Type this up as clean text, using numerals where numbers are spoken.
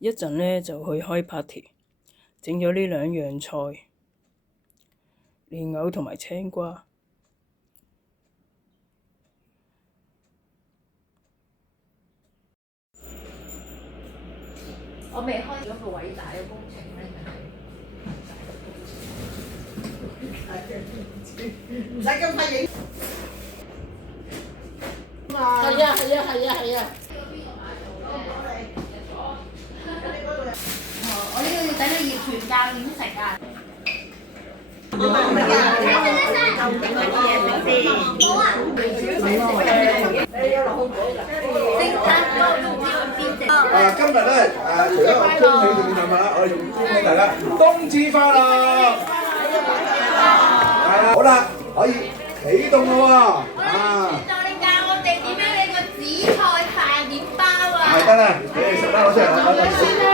一陣呢就去開 party，整咗呢兩樣菜，蓮藕同埋青瓜。我未開咗個偉大嘅工程咧，唔使咁快影。係啊！我呢個要等你業權教點食啊！今日咧除咗恭喜你哋啦，我哋仲恭喜大家冬至快樂！係啦，好啦，可以啟動啦喎！你教我哋點樣你個紫菜飯點包啊？係得啦，俾你食啦，攞出嚟。